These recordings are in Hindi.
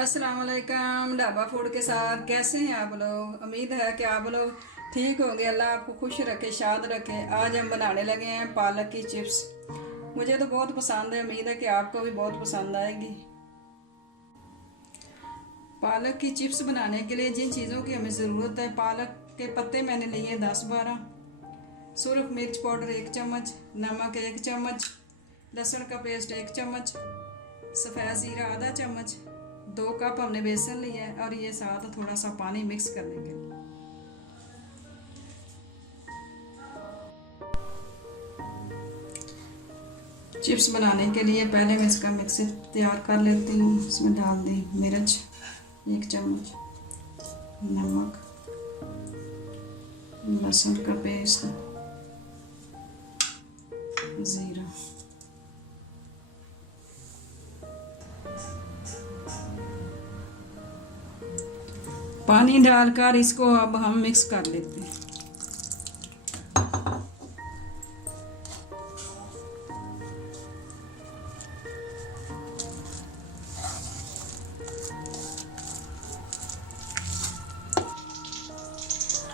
अस्सलाम वालेकुम। ढाबा फूड के साथ कैसे हैं आप लोग। उम्मीद है कि आप लोग ठीक होंगे। अल्लाह आपको खुश रखे, शाद रखे। आज हम बनाने लगे हैं पालक की चिप्स। मुझे तो बहुत पसंद है, उम्मीद है कि आपको भी बहुत पसंद आएगी। पालक की चिप्स बनाने के लिए जिन चीज़ों की हमें ज़रूरत है, पालक के पत्ते मैंने लिए 10-12, सुरख मिर्च पाउडर 1 चम्मच, नमक 1 चम्मच, लहसुन का पेस्ट 1 चम्मच, सफ़ेद ज़ीरा आधा चम्मच, 2 कप हमने बेसन लिया है और ये साथ थोड़ा सा पानी मिक्स करने के लिए। चिप्स बनाने के लिए पहले मैं इसका मिक्सर तैयार कर लेती हूँ। इसमें डाल दी मिर्च 1 चम्मच, नमक, लहसुन का पेस्ट, ज़ीरा, पानी डालकर इसको अब हम मिक्स कर लेते हैं।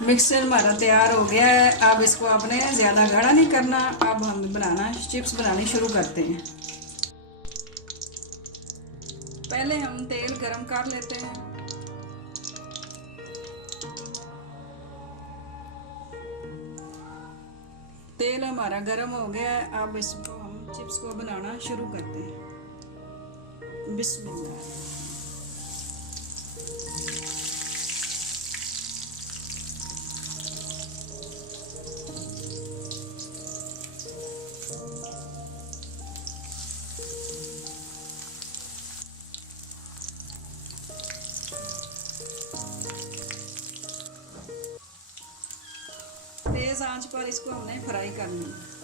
मिक्सर हमारा तैयार हो गया है। अब इसको आपने ज़्यादा गाढ़ा नहीं करना। अब हम चिप्स बनानी शुरू करते हैं। पहले हम तेल गरम कर लेते हैं। तेल हमारा गरम हो गया है। अब इसको हम चिप्स को बनाना शुरू करते हैं। बिस्मिल्लाह। तेज आंच पर इसको हमने फ्राई करनी है।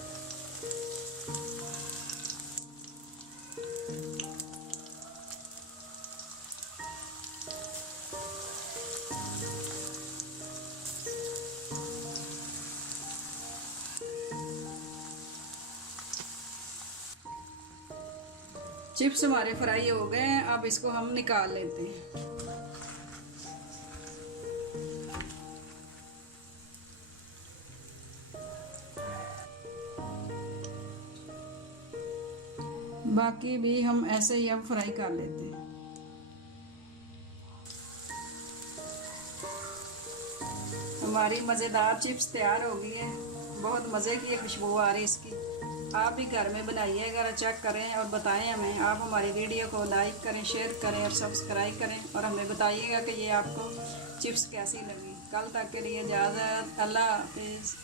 चिप्स हमारे फ्राई हो गए हैं। अब इसको हम निकाल लेते हैं। बाकी भी हम ऐसे ही अब फ्राई कर लेते हैं। हमारी मज़ेदार चिप्स तैयार हो गई है। बहुत मज़े की खुशबू आ रही है इसकी। आप भी घर में बनाइए, अगर चेक करें और बताएं हमें। आप हमारी वीडियो को लाइक करें, शेयर करें और सब्सक्राइब करें और हमें बताइएगा कि ये आपको चिप्स कैसी लगी। कल तक के लिए इजाज़त। अल्लाह हाफिज़।